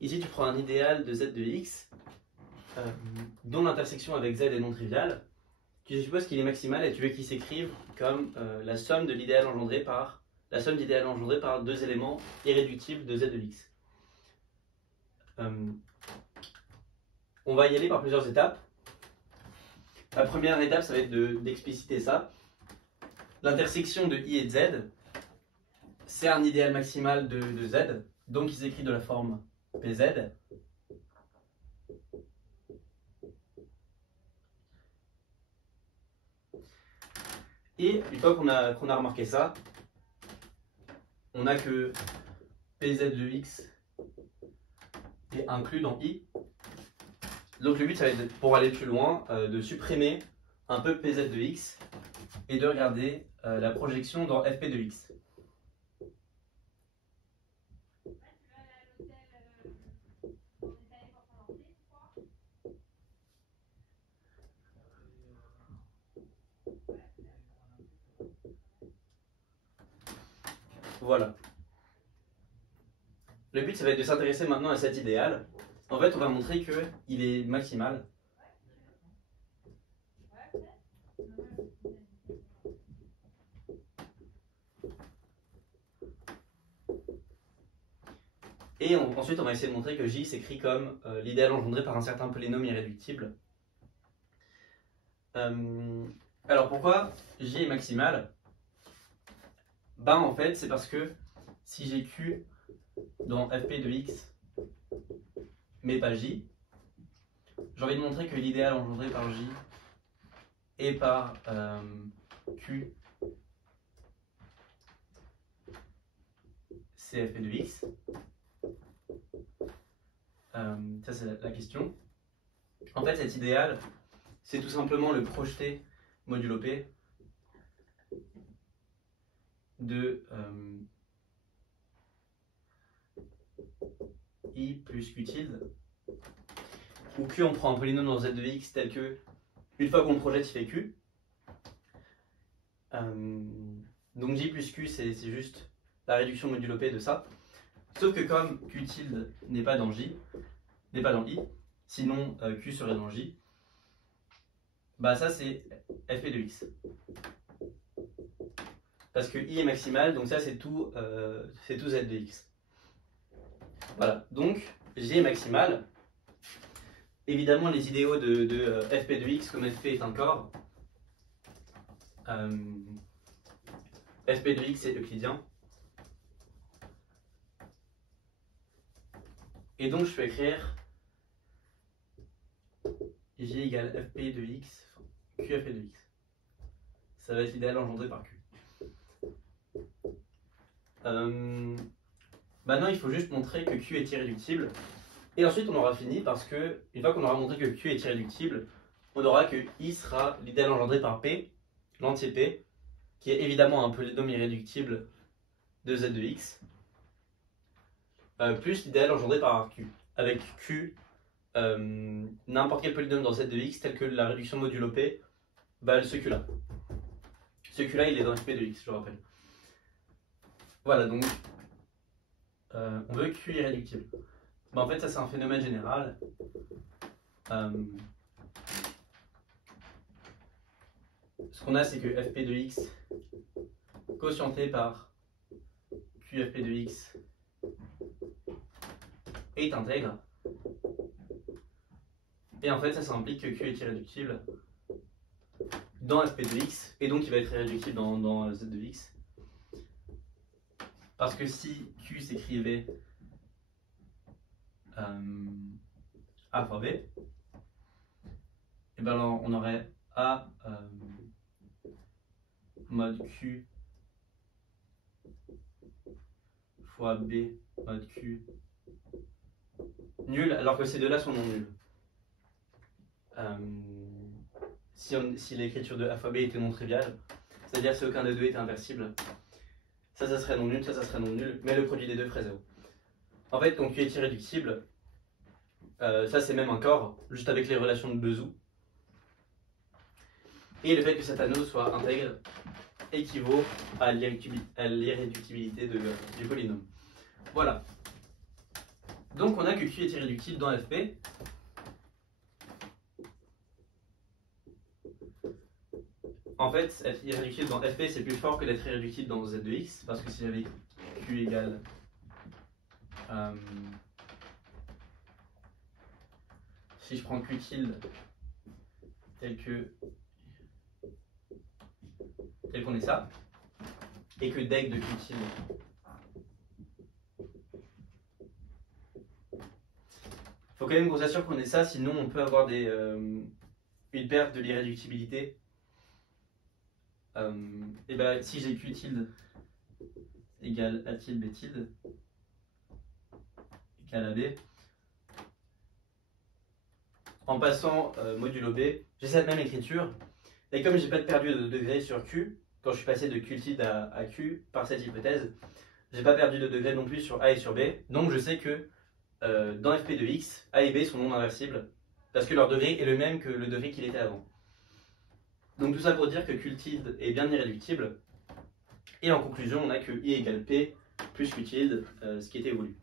ici tu prends un idéal de z de x dont l'intersection avec z est non triviale. Tu supposes qu'il est maximal et tu veux qu'il s'écrive comme la somme de l'idéal engendré par la somme d'idéal engendré par deux éléments irréductibles de z de x. On va y aller par plusieurs étapes. La première étape, ça va être d'expliciter ça. L'intersection de i et de z, c'est un idéal maximal de z, donc il s'écrit de la forme pz. Et une fois qu'on a remarqué ça, on a que pz de x est inclus dans i. Donc le but, ça va être, pour aller plus loin, de supprimer un peu pz de x et de regarder la projection dans fp de x. Voilà. Le but, ça va être de s'intéresser maintenant à cet idéal. En fait, on va montrer qu'il est maximal. Et ensuite, on va essayer de montrer que J s'écrit comme l'idéal engendré par un certain polynôme irréductible. Alors pourquoi J est maximal? Ben en fait, c'est parce que si j'ai Q dans fp de x, mais pas J, j'ai envie de montrer que l'idéal engendré par J et par Q, c'est fp de x. Ça c'est la question. En fait, cet idéal, c'est tout simplement le projeté modulo P de I plus Q tilde, où Q on prend un polynôme dans Z de X tel que, une fois qu'on le projette, il fait Q. Donc J plus Q, c'est juste la réduction modulo P de ça. Sauf que comme Q tilde n'est pas dans J, n'est pas dans I, sinon Q serait dans J, bah ça c'est fp de X. Parce que I est maximal, donc ça c'est tout Z de X. Voilà, donc J est maximal. Évidemment, les idéaux de fp de X, comme fp est un corps, fp de X est euclidien. Et donc je peux écrire J égale fp de X, QFP de X. Ça va être l'idéal engendré par Q. Maintenant, il faut juste montrer que Q est irréductible. Et ensuite, on aura fini parce que, une fois qu'on aura montré que Q est irréductible, on aura que I sera l'idéal engendré par P, l'entier P, qui est évidemment un polynôme irréductible de Z de X, plus l'idéal engendré par Q. Avec Q, n'importe quel polynôme dans Z de X, tel que la réduction modulo P, bah, ce Q-là. Ce Q-là, il est dans FP de X, je le rappelle. Voilà, donc, on veut Q irréductible. Bah, en fait, ça, c'est un phénomène général. Ce qu'on a, c'est que fp de x quotienté par qfp de x est intègre. Et en fait, ça implique que q est irréductible dans fp de x, et donc il va être irréductible dans z de x. Parce que si q s'écrivait a fois b, et ben alors on aurait a mode q fois b mode q nul, alors que ces deux-là sont non nuls. Si l'écriture de a fois b était non triviale, c'est-à-dire si aucun des deux était inversible, ça serait non nul, ça serait non nul, mais le produit des deux ferait 0. En fait, quand Q est irréductible, ça c'est même un corps, juste avec les relations de Bezout. Et le fait que cet anneau soit intègre équivaut à l'irréductibilité du polynôme. Voilà. Donc on a que Q est irréductible dans FP. En fait, être irréductible dans FP c'est plus fort que d'être irréductible dans Z de X, parce que si j'avais Q égale si je prends Q tilde tel qu'on est ça, et que deg de Q tilde faut quand même qu'on s'assure qu'on ait ça, sinon on peut avoir une perte de l'irréductibilité. Et ben si j'ai Q tilde égale A tilde B tilde égale AB, en passant modulo B, j'ai cette même écriture, et comme j'ai pas perdu de degré sur Q, quand je suis passé de Q tilde à Q par cette hypothèse, j'ai pas perdu de degré non plus sur A et sur B, donc je sais que dans FP de X, A et B sont non inversibles, parce que leur degré est le même que le degré qu'il était avant. Donc tout ça pour dire que Q tilde est bien irréductible, et en conclusion on a que I égale P plus Q tilde, ce qui était voulu.